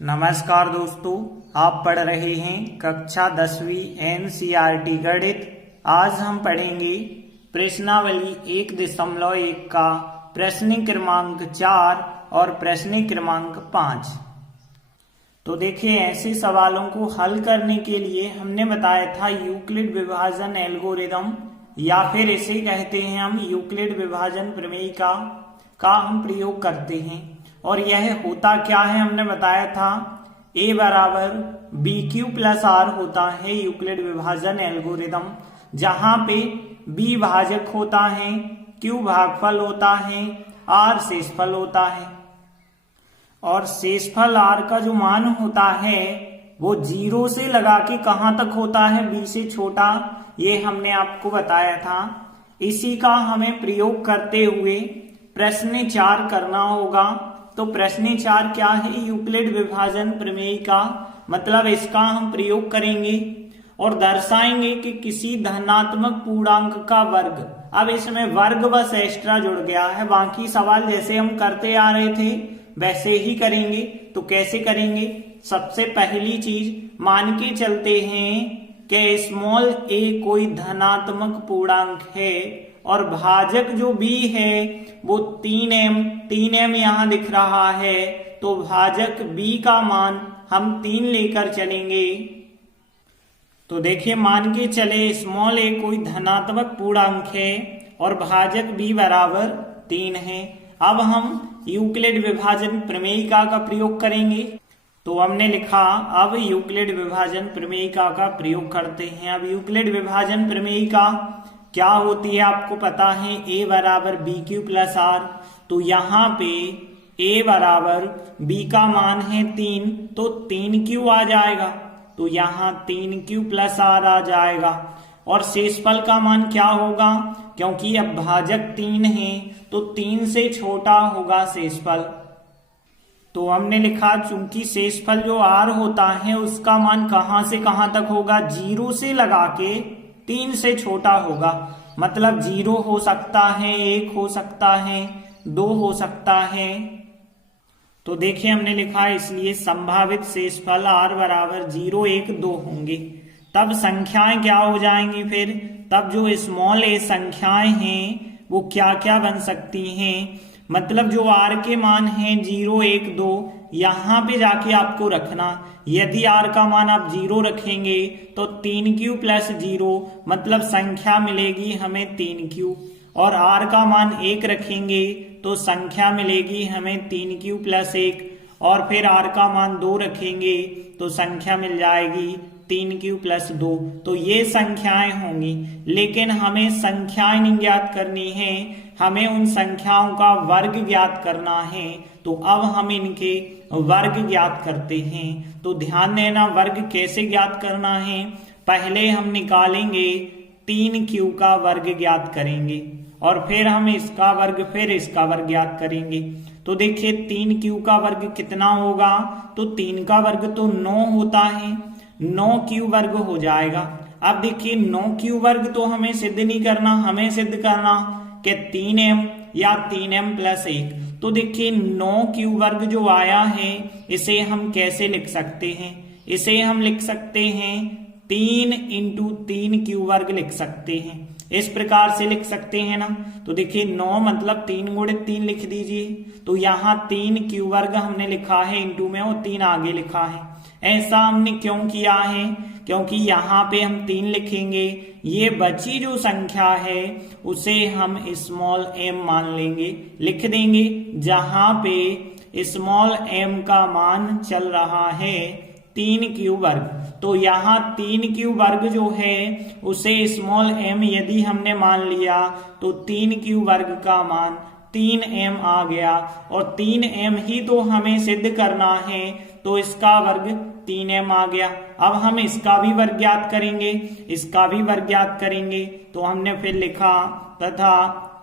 नमस्कार दोस्तों, आप पढ़ रहे हैं कक्षा 10वीं एनसीईआरटी गणित। आज हम पढ़ेंगे प्रश्नावली 1.1 का प्रश्न क्रमांक 4 और प्रश्न क्रमांक 5। तो देखिए, ऐसे सवालों को हल करने के लिए हमने बताया था यूक्लिड विभाजन एल्गोरिदम या फिर इसे कहते हैं हम यूक्लिड विभाजन प्रमेय का हम प्रयोग करते हैं। और यह होता क्या है, हमने बताया था a बराबर बी क्यू प्लस आर होता है यूक्लिड विभाजन एल्गोरिदम, जहां पे b भाजक होता है, q भागफल होता है, r शेषफल होता है। और शेषफल r का जो मान होता है वो 0 से लगा के कहां तक होता है, b से छोटा, ये हमने आपको बताया था। इसी का हमें प्रयोग करते हुए प्रश्न 4 करना होगा। तो प्रश्न 4 क्या है, यूक्लिड विभाजन प्रमेय का मतलब इसका हम प्रयोग करेंगे और दर्शाएंगे कि किसी धनात्मक पूर्णांक का वर्ग। अब इसमें वर्ग बस एक्स्ट्रा जुड़ गया है, बाकी सवाल जैसे हम करते आ रहे थे वैसे ही करेंगे। तो कैसे करेंगे, सबसे पहली चीज मान के चलते हैं कि स्मॉल a कोई धनात्मक पूर्णांक है और भाजक जो b है वो 3m यहां दिख रहा है। तो भाजक b का मान हम 3 लेकर चलेंगे। तो देखिए, मान के चले स्मॉल a कोई धनात्मक पूर्णांक है और भाजक b बराबर 3 है। अब हम यूक्लिड विभाजन प्रमेय का प्रयोग करेंगे। तो हमने लिखा अब यूक्लिड विभाजन प्रमेय का प्रयोग करते हैं। अब यूक्लिड विभाजन प्रमेय का क्या होती है आपको पता है, a बराबर बी क्यू प्लस आर। तो यहाँ पे a बराबर b का मान है 3, तो 3q आ जाएगा। तो यहाँ 3q प्लस आर आ जाएगा। और शेषफल का मान क्या होगा, क्योंकि अब भाजक 3 है तो 3 से छोटा होगा शेषफल। तो हमने लिखा चूंकि शेषफल जो r होता है उसका मान कहां से कहां तक होगा, 0 से लगा के 3 से छोटा होगा। मतलब 0 हो सकता है, 1 हो सकता है, 2 हो सकता है। तो देखिए, हमने लिखा इसलिए संभावित शेषफल r बराबर 0, 1, 2 होंगे। तब संख्याएं क्या हो जाएंगी, फिर तब जो स्मॉल a संख्याएं हैं वो क्या क्या बन सकती हैं। मतलब जो r के मान हैं 0, 1, 2 यहाँ पे जाके आपको रखना। यदि r का मान आप 0 रखेंगे तो 3q प्लस 0 मतलब संख्या मिलेगी हमें 3q। और r का मान 1 रखेंगे तो संख्या मिलेगी हमें 3q प्लस 1। और फिर r का मान 2 रखेंगे तो संख्या मिल जाएगी 3q प्लस 2। तो ये संख्याएं होंगी, लेकिन हमें संख्याएं नहीं ज्ञात करनी है, हमें उन संख्याओं का वर्ग ज्ञात करना है। तो अब हम इनके वर्ग ज्ञात करते हैं। तो ध्यान देना, वर्ग कैसे ज्ञात करना है, पहले हम निकालेंगे 3q का वर्ग ज्ञात करेंगे और फिर हम इसका वर्ग, फिर इसका वर्ग ज्ञात करेंगे। तो देखिए 3q का वर्ग कितना होगा, तो 3 का वर्ग तो 9 होता है, 9q वर्ग हो जाएगा। अब देखिए 9q वर्ग तो हमें सिद्ध नहीं करना, हमें सिद्ध करना कि 3m या 3m प्लस 1। तो देखिए 9q वर्ग जो आया है इसे हम कैसे लिख सकते हैं, इसे हम लिख सकते हैं 3 इंटू 3q वर्ग लिख सकते हैं। इस प्रकार से लिख सकते हैं ना। तो देखिए 9 मतलब 3 गुणित 3 लिख दीजिए। तो यहाँ 3q वर्ग हमने लिखा है, इंटू में वो 3 आगे लिखा है। ऐसा हमने क्यों किया है, क्योंकि यहाँ पे हम 3 लिखेंगे, ये बची जो संख्या है उसे हम स्मॉल m मान लेंगे, लिख देंगे, जहां पे स्मॉल m का मान चल रहा है 3q वर्ग। तो यहाँ 3q वर्ग जो है उसे स्मॉल m यदि हमने मान लिया तो 3q वर्ग का मान 3m आ गया। और 3m ही तो हमें सिद्ध करना है, तो इसका वर्ग 3m आ गया। अब हम इसका भी वर्ग ज्ञात करेंगे, इसका भी वर्ग ज्ञात करेंगे। तो हमने फिर लिखा तथा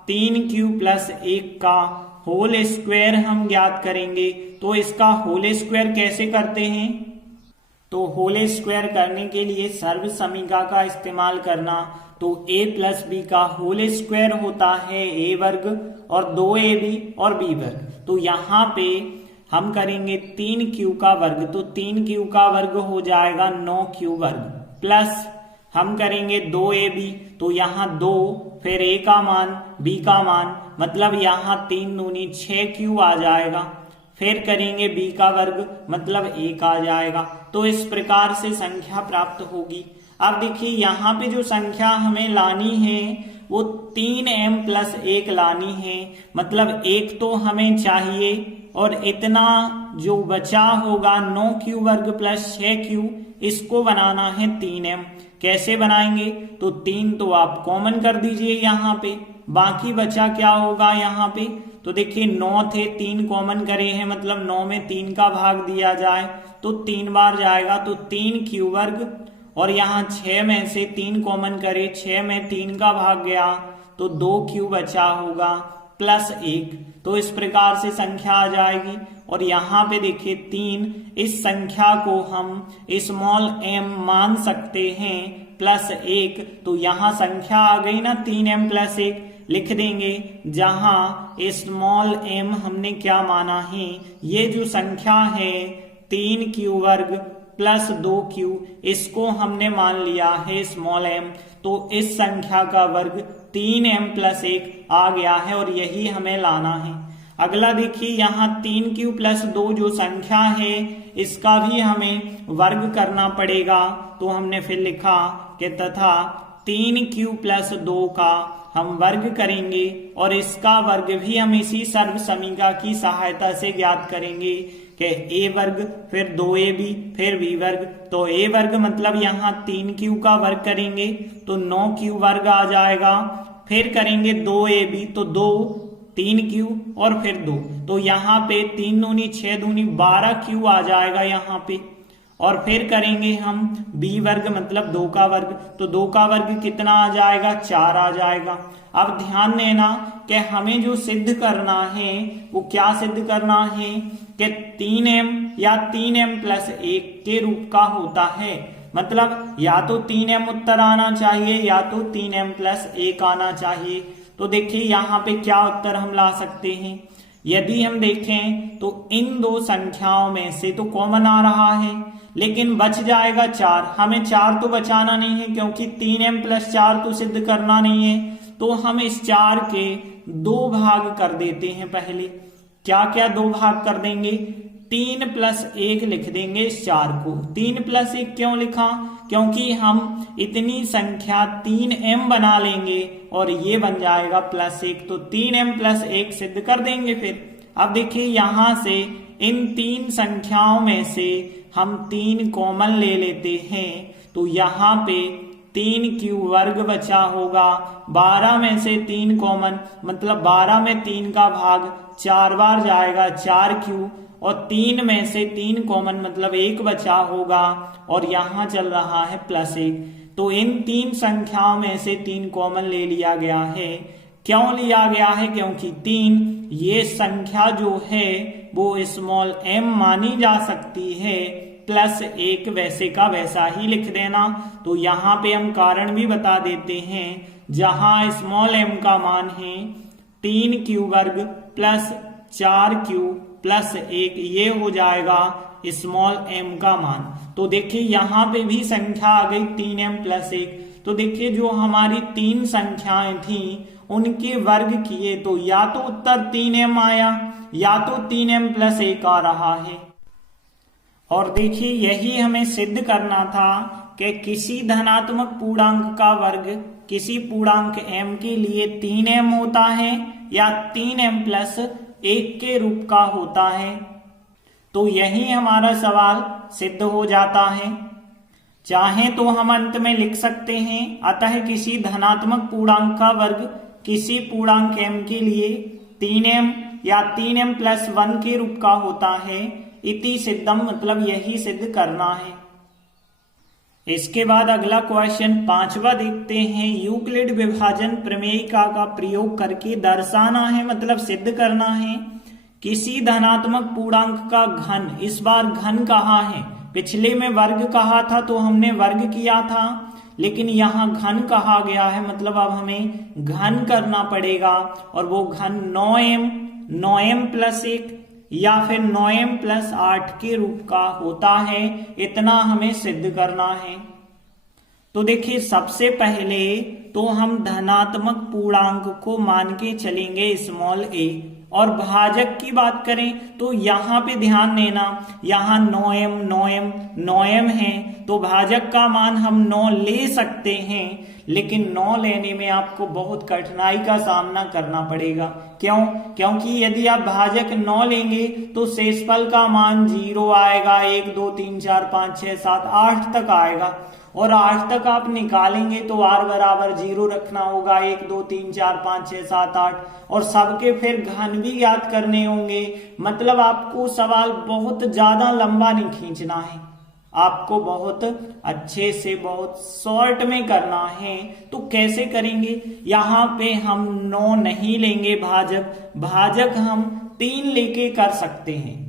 3q प्लस 1 का होल स्क्वायर हम ज्ञात करेंगे। तो इसका होल स्क्वायर कैसे करते हैं, तो होल स्क्वायर करने के लिए सर्व समीका का इस्तेमाल करना। तो a प्लस बी का होल स्क्वायर होता है a वर्ग और 2ab और b वर्ग। तो यहाँ पे हम करेंगे 3q का वर्ग, तो 3q का वर्ग हो जाएगा 9q वर्ग, प्लस हम करेंगे 2ab, तो यहाँ 2, फिर a का मान, b का मान, मतलब यहाँ 3 दूनी 6q आ जाएगा। फिर करेंगे b का वर्ग, मतलब 1 आ जाएगा। तो इस प्रकार से संख्या प्राप्त होगी। अब देखिए यहाँ पे जो संख्या हमें लानी है वो 3m प्लस 1 लानी है, मतलब 1 तो हमें चाहिए और इतना जो बचा होगा 9q वर्ग प्लस 6q, इसको बनाना है 3m। कैसे बनाएंगे? तो 3 तो आप कॉमन कर दीजिए यहाँ पे, बाकी बचा क्या होगा यहाँ पे? तो देखिए 9 थे, 3 कॉमन करे हैं, मतलब 9 में 3 का भाग दिया जाए तो 3 बार जाएगा, तो 3q वर्ग, और यहाँ 6 में से 3 कॉमन करे, 6 में 3 का भाग गया तो 2q बचा होगा प्लस 1। तो इस प्रकार से संख्या आ जाएगी। और यहाँ पे देखिए 3, इस संख्या को हम स्मॉल m मान सकते हैं प्लस 1, तो यहाँ संख्या आ गई ना 3m प्लस 1, लिख देंगे जहां स्मॉल m हमने क्या माना है, ये जो संख्या है 3q वर्ग प्लस 2q, इसको हमने मान लिया है स्मॉल m, तो इस संख्या का वर्ग 3m प्लस 1 आ गया है और यही हमें लाना है। अगला देखिए यहाँ 3q प्लस 2 जो संख्या है इसका भी हमें वर्ग करना पड़ेगा, तो हमने फिर लिखा कि तथा 3q प्लस 2 का हम वर्ग करेंगे और इसका वर्ग भी हम इसी सर्व समीकरण की सहायता से ज्ञात करेंगे कि a वर्ग फिर 2ab फिर b वर्ग, तो a वर्ग मतलब यहाँ 3q का वर्ग करेंगे तो 9q वर्ग आ जाएगा, फिर करेंगे 2ab तो 2, 3q और फिर 2, तो यहाँ पे 3 दूनी 6 दूनी 12q आ जाएगा यहाँ पे, और फिर करेंगे हम b वर्ग मतलब 2 का वर्ग, तो 2 का वर्ग कितना आ जाएगा? 4 आ जाएगा। अब ध्यान देना कि हमें जो सिद्ध करना है वो क्या सिद्ध करना है कि 3m या 3m प्लस 1 के रूप का होता है, मतलब या तो 3m उत्तर आना चाहिए या तो 3m प्लस 1 आना चाहिए। तो देखिए यहाँ पे क्या उत्तर हम ला सकते हैं। यदि हम देखें तो इन दो संख्याओं में से तो कॉमन आ रहा है, लेकिन बच जाएगा 4। हमें 4 तो बचाना नहीं है क्योंकि 3m प्लस 4 तो सिद्ध करना नहीं है, तो हम इस 4 के 2 भाग कर देते हैं। पहले क्या क्या 2 भाग कर देंगे? 3 प्लस 1 लिख देंगे इस 4 को। 3 प्लस 1 क्यों लिखा? क्योंकि हम इतनी संख्या 3m बना लेंगे और ये बन जाएगा प्लस 1, तो 3m प्लस 1 सिद्ध कर देंगे। फिर अब देखिए यहां से इन 3 संख्याओं में से हम 3 कॉमन ले लेते हैं, तो यहाँ पे 3q वर्ग बचा होगा, 12 में से 3 कॉमन मतलब 12 में 3 का भाग 4 बार जाएगा 4q, और 3 में से 3 कॉमन मतलब 1 बचा होगा और यहाँ चल रहा है प्लस 1। तो इन 3 संख्याओं में से 3 कॉमन ले लिया गया है। क्यों लिया गया है? क्योंकि 3 ये संख्या जो है वो स्मॉल m मानी जा सकती है, प्लस 1 वैसे का वैसा ही लिख देना। तो यहाँ पे हम कारण भी बता देते हैं, जहां स्मॉल m का मान है 3q वर्ग प्लस 4q प्लस 1, ये हो जाएगा स्मॉल m का मान। तो देखिए यहाँ पे भी संख्या आ गई 3m प्लस 1। तो देखिए जो हमारी 3 संख्याएं थी उनके वर्ग किए तो या तो उत्तर 3m आया या तो 3m प्लस 1 आ रहा है। और देखिए यही हमें सिद्ध करना था कि किसी धनात्मक पूर्णांक का वर्ग किसी पूर्णांक m के लिए 3m होता है या 3m प्लस 1 के रूप का होता है। तो यही हमारा सवाल सिद्ध हो जाता है। चाहे तो हम अंत में लिख सकते हैं, अतः किसी धनात्मक पूर्णांक का वर्ग किसी पूर्णांक m के लिए 3m या 3m प्लस 1 के रूप का होता है। इति सिद्धम मतलब यही सिद्ध करना है। इसके बाद अगला क्वेश्चन 5वां देखते हैं। यूक्लिड विभाजन प्रमेयिका का प्रयोग करके दर्शाना है मतलब सिद्ध करना है किसी धनात्मक पूर्णांक का घन। इस बार घन कहा है, पिछले में वर्ग कहा था तो हमने वर्ग किया था, लेकिन यहाँ घन कहा गया है मतलब अब हमें घन करना पड़ेगा। और वो घन 9m प्लस 1 या फिर 9m प्लस 8 के रूप का होता है, इतना हमें सिद्ध करना है। तो देखिए सबसे पहले तो हम धनात्मक पूर्णांक को मान के चलेंगे स्मॉल a, और भाजक की बात करें तो यहाँ पे ध्यान देना, यहाँ 9m है, तो भाजक का मान हम 9 ले सकते हैं, लेकिन 9 लेने में आपको बहुत कठिनाई का सामना करना पड़ेगा। क्यों? क्योंकि यदि आप भाजक 9 लेंगे तो शेषफल का मान 0 आएगा, 1 2 3 4 5 6 7 8 तक आएगा, और 8 तक आप निकालेंगे तो r बराबर 0 रखना होगा, 1 2 3 4 5 6 7 8, और सबके फिर घन भी ज्ञात करने होंगे। मतलब आपको सवाल बहुत ज्यादा लंबा नहीं खींचना है, आपको बहुत अच्छे से बहुत शॉर्ट में करना है। तो कैसे करेंगे? यहाँ पे हम 9 नहीं लेंगे भाजक हम 3 लेके कर सकते हैं।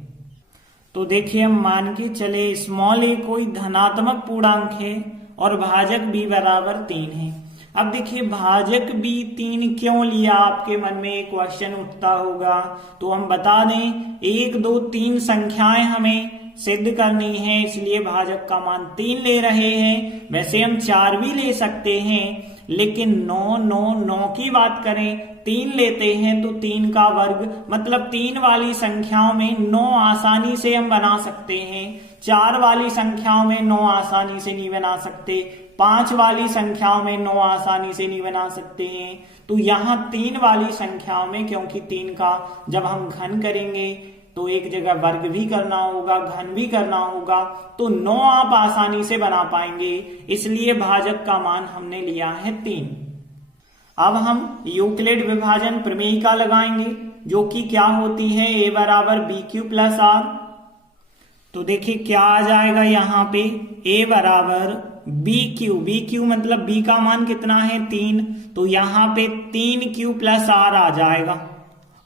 तो देखिए हम मान के चले स्मॉल a कोई धनात्मक पूर्णांक है और भाजक b बराबर 3 है। अब देखिए भाजक b 3 क्यों लिया, आपके मन में एक क्वेश्चन उठता होगा। तो हम बता दें 1 2 3 संख्याएं हमें सिद्ध करनी है, इसलिए भाजक का मान 3 ले रहे हैं। वैसे हम 4 भी ले सकते हैं, लेकिन 9 की बात करें 3 लेते हैं तो 3 का वर्ग, मतलब 3 वाली संख्याओं में 9 आसानी से हम बना सकते हैं, 4 वाली संख्याओं में 9 आसानी से नहीं बना सकते, 5 वाली संख्याओं में 9 आसानी से नहीं बना सकते हैं। तो यहाँ 3 वाली संख्याओं में, क्योंकि 3 का जब हम घन करेंगे तो एक जगह वर्ग भी करना होगा, घन भी करना होगा, तो 9 आप आसानी से बना पाएंगे, इसलिए भाजक का मान हमने लिया है 3। अब हम यूक्लिड विभाजन प्रमेयिका लगाएंगे, जो कि क्या होती है a बराबर बी क्यू प्लस आर। तो देखिए क्या आ जाएगा यहाँ पे, a बराबर बी क्यू मतलब b का मान कितना है 3, तो यहाँ पे 3q प्लस आर आ जाएगा।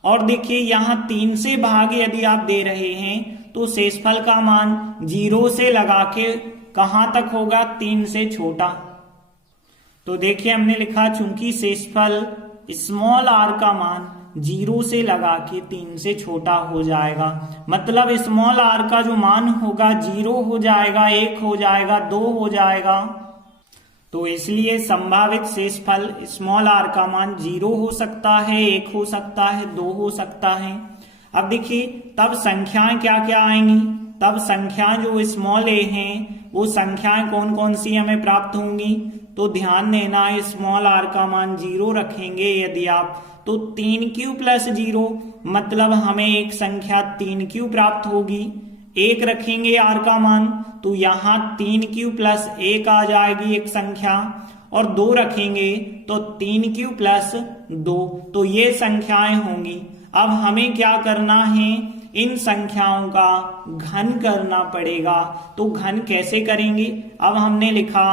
और देखिए यहाँ 3 से भाग यदि आप दे रहे हैं तो शेषफल का मान 0 से लगा के कहां तक होगा, 3 से छोटा। तो देखिए हमने लिखा चूंकि शेषफल स्मॉल r का मान 0 से लगा के 3 से छोटा हो जाएगा, मतलब स्मॉल r का जो मान होगा 0 हो जाएगा, 1 हो जाएगा, 2 हो जाएगा। तो इसलिए संभावित शेषफल स्मॉल r का मान 0 हो सकता है, 1 हो सकता है, 2 हो सकता है। अब देखिए तब संख्याएं क्या क्या आएंगी, तब संख्याएं जो स्मॉल a हैं वो संख्याएं कौन कौन सी हमें प्राप्त होंगी। तो ध्यान देना स्मॉल r का मान 0 रखेंगे यदि आप, तो 3q प्लस 0 मतलब हमें एक संख्या 3q प्राप्त होगी। 1 रखेंगे r का मान तो यहाँ 3q प्लस 1 आ जाएगी एक संख्या, और 2 रखेंगे तो 3q प्लस 2, तो ये संख्याएं होंगी। अब हमें क्या करना है, इन संख्याओं का घन करना पड़ेगा। तो घन कैसे करेंगे, अब हमने लिखा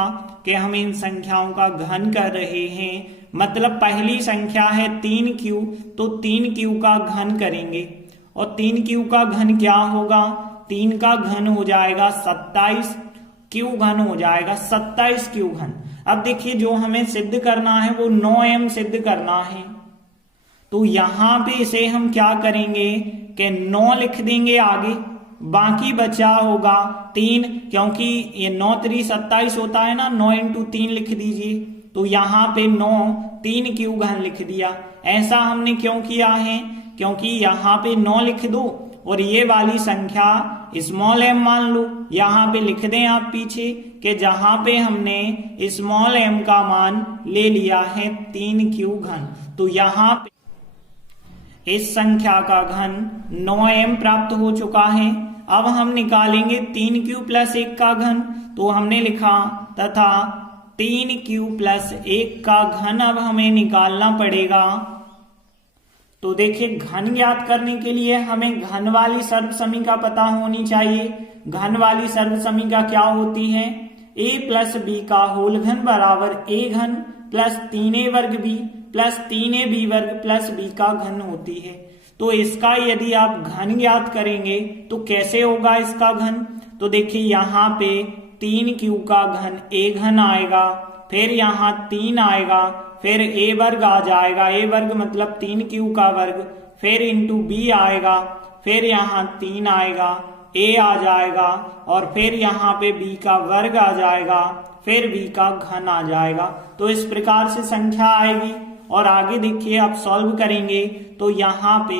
कि हम इन संख्याओं का घन कर रहे हैं, मतलब पहली संख्या है 3q, तो 3q का घन करेंगे, और 3q का घन क्या होगा, 3 का घन हो जाएगा 27, q घन हो जाएगा 27q घन। अब देखिए जो हमें सिद्ध करना है वो 9m सिद्ध करना है, तो यहां पे इसे हम क्या करेंगे कि 9 लिख देंगे आगे, बाकी बचा होगा 3, क्योंकि ये 9 3 27 होता है ना, 9 इंटू 3 लिख दीजिए, तो यहाँ पे 9 3q घन लिख दिया। ऐसा हमने क्यों किया है, क्योंकि यहाँ पे 9 लिख दो और ये वाली संख्या स्मॉल m मान लो, यहाँ पे लिख दें आप पीछे कि जहां पे हमने स्मॉल m का मान ले लिया है 3q घन, तो यहाँ पे इस संख्या का घन 9m प्राप्त हो चुका है। अब हम निकालेंगे 3q प्लस 1 का घन, तो हमने लिखा तथा 3q प्लस 1 का घन अब हमें निकालना पड़ेगा। तो देखिए घन ज्ञात करने के लिए हमें घन वाली सर्वसमीका पता होनी चाहिए। घन वाली सर्वसमीका क्या होती है, a प्लस बी का होल घन बराबर a घन प्लस 3a वर्ग b प्लस 3ab वर्ग प्लस b का घन होती है। तो इसका यदि आप घन ज्ञात करेंगे तो कैसे होगा इसका घन, तो देखिए यहाँ पे 3q का घन a घन आएगा, फिर यहाँ 3 आएगा, फिर a वर्ग आ जाएगा, a वर्ग मतलब 3q का वर्ग, फिर इंटू b आएगा, फिर यहाँ 3 आएगा, a आ जाएगा और फिर यहाँ पे b का वर्ग आ जाएगा, फिर b का घन आ जाएगा। तो इस प्रकार से संख्या आएगी। और आगे देखिए आप सॉल्व करेंगे तो यहाँ पे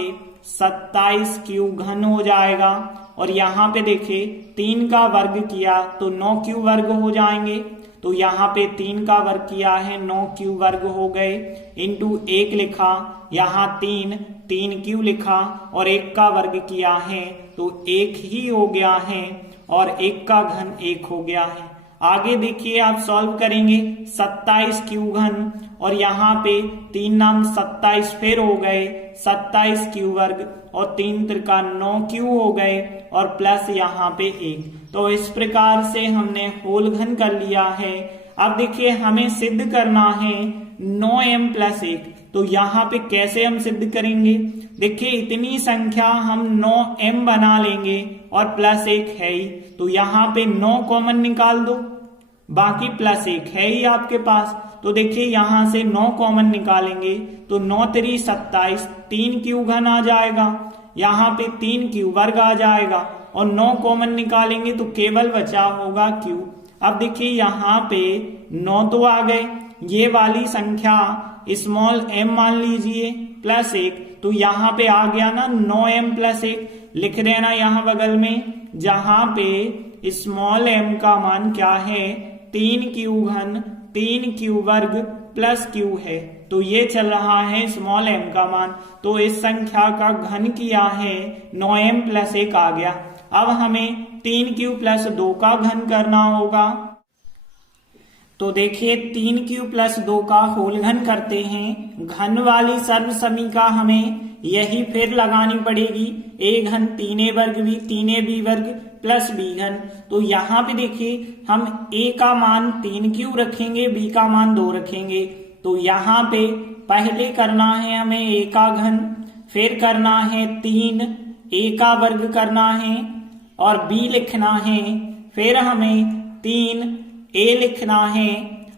27 क्यू घन हो जाएगा और यहाँ पे देखिए 3 का वर्ग किया तो 9 क्यू वर्ग हो जाएंगे। तो यहाँ पे 3 का वर्ग किया है 9 क्यू वर्ग हो गए, इंटू 1 लिखा, यहाँ 3 क्यू लिखा और 1 का वर्ग किया है तो 1 ही हो गया है और 1 का घन 1 हो गया है। आगे देखिए आप सॉल्व करेंगे 27 क्यू घन और यहाँ पे 3 नाम 27 फिर हो गए, 27 क्यू वर्ग और 3 त्रिका 9 क्यू हो गए और प्लस यहाँ पे 1। तो इस प्रकार से हमने होल घन कर लिया है। अब देखिए हमें सिद्ध करना है 9m प्लस 1। तो यहाँ पे कैसे हम सिद्ध करेंगे? देखिए इतनी संख्या हम 9m बना लेंगे और प्लस 1 है ही, तो यहाँ पे 9 कॉमन निकाल दो, बाकी प्लस 1 है ही आपके पास। तो देखिए यहाँ से 9 कॉमन निकालेंगे तो 9 3 27, 3 क्यू घन आ जाएगा, यहाँ पे 3 क्यू वर्ग आ जाएगा और 9 कॉमन निकालेंगे तो केवल बचा होगा क्यू। अब देखिए यहाँ पे 9 तो आ गए, ये वाली संख्या स्मॉल m मान लीजिए प्लस 1, तो यहाँ पे आ गया ना 9m प्लस 1, लिख देना यहाँ बगल में, जहां पे स्मॉल m का मान क्या है 3 क्यू घन 3 क्यू वर्ग प्लस क्यू है। तो ये चल रहा है स्मॉल m का मान, तो इस संख्या का घन किया है 9m प्लस 1 आ गया। अब हमें 3 क्यू प्लस 2 का घन करना होगा। तो देखिए 3 क्यू प्लस 2 का होल घन करते हैं। घन वाली सर्व समीका हमें यही फिर लगानी पड़ेगी, a घन 3a वर्ग भी 3ab वर्ग प्लस b घन। तो यहाँ पे देखिए हम a का मान 3 क्यू रखेंगे, b का मान 2 रखेंगे। तो यहाँ पे पहले करना है हमें a का घन, फिर करना है 3 a का वर्ग करना है और b लिखना है, फिर हमें 3 a लिखना है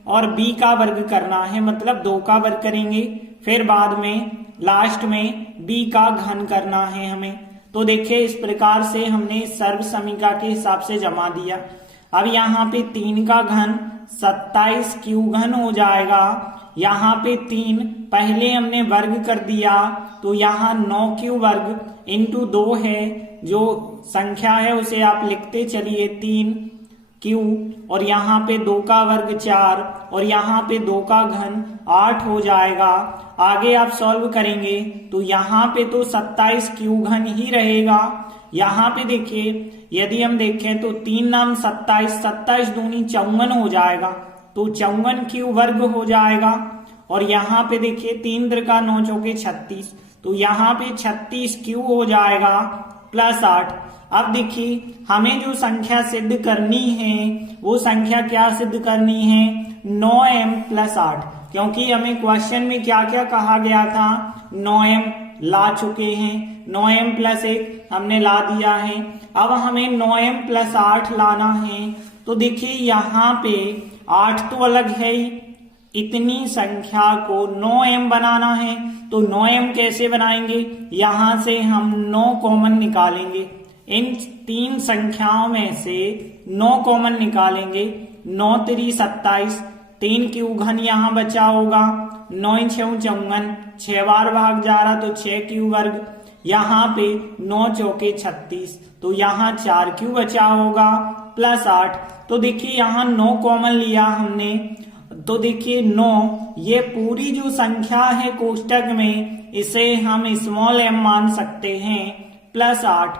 और b का वर्ग करना है, मतलब 2 का वर्ग करेंगे, फिर बाद में लास्ट में b का घन करना है हमें। तो देखिए इस प्रकार से हमने सर्व समीका के हिसाब से जमा दिया। अब यहाँ पे 3 का घन 27 क्यू घन हो जाएगा, यहाँ पे 3 पहले हमने वर्ग कर दिया तो यहाँ 9 क्यू वर्ग इंटू 2 है, जो संख्या है उसे आप लिखते चलिए 3 क्यू और यहाँ पे 2 का वर्ग 4 और यहाँ पे 2 का घन 8 हो जाएगा। आगे आप सॉल्व करेंगे तो यहाँ पे तो 27 क्यू घन ही रहेगा। यहाँ पे देखिए यदि हम देखें तो 3 नाम 27, 27 दूनी 54 हो जाएगा, तो 54 क्यू वर्ग हो जाएगा। और यहाँ पे देखिए 3 त्रिका 9 चौके 36, तो यहाँ पे 36 क्यू हो जाएगा प्लस 8। अब देखिए हमें जो संख्या सिद्ध करनी है वो संख्या क्या सिद्ध करनी है 9m प्लस 8, क्योंकि हमें क्वेश्चन में क्या क्या कहा गया था 9m ला चुके हैं, 9m प्लस 1 हमने ला दिया है। अब हमें 9m प्लस 8 लाना है। तो देखिए यहाँ पे 8 तो अलग है ही, इतनी संख्या को 9m बनाना है। तो 9m कैसे बनाएंगे? यहाँ से हम 9 कॉमन निकालेंगे, इन 3 संख्याओं में से 9 कॉमन निकालेंगे। 9 3 27, 3 क्यू घन यहाँ बचा होगा, 9 6 54, 6 बार भाग जा रहा तो 6 क्यू वर्ग, यहाँ पे 9 चौके 36, तो यहाँ 4 क्यू बचा होगा प्लस 8। तो देखिए यहाँ 9 कॉमन लिया हमने, तो देखिए 9 ये पूरी जो संख्या है कोष्टक में इसे हम स्मॉल m मान सकते हैं प्लस 8।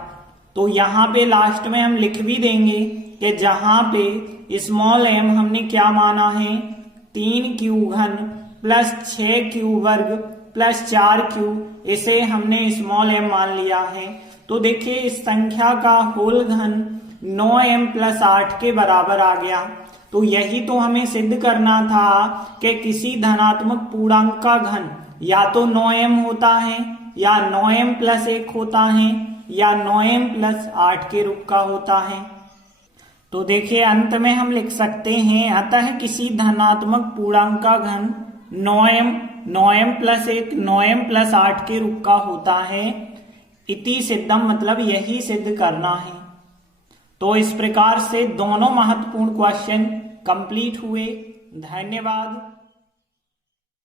तो यहाँ पे लास्ट में हम लिख भी देंगे कि जहां पे स्मॉल m हमने क्या माना है 3 क्यू घन प्लस 6 क्यू वर्ग प्लस 4 क्यू, इसे हमने स्मॉल m मान लिया है। तो देखिए इस संख्या का होल घन 9m प्लस 8 के बराबर आ गया। तो यही तो हमें सिद्ध करना था कि किसी धनात्मक पूर्णांक का घन या तो 9m होता है या 9m प्लस 1 होता है या 9m प्लस 8 के रूप का होता है। तो देखिए अंत में हम लिख सकते हैं अतः किसी धनात्मक पूर्णांक का घन 9m प्लस 1 9m प्लस 8 के रूप का होता है। इति सिद्धम मतलब यही सिद्ध करना है। तो इस प्रकार से दोनों महत्वपूर्ण क्वेश्चन कंप्लीट हुए। धन्यवाद।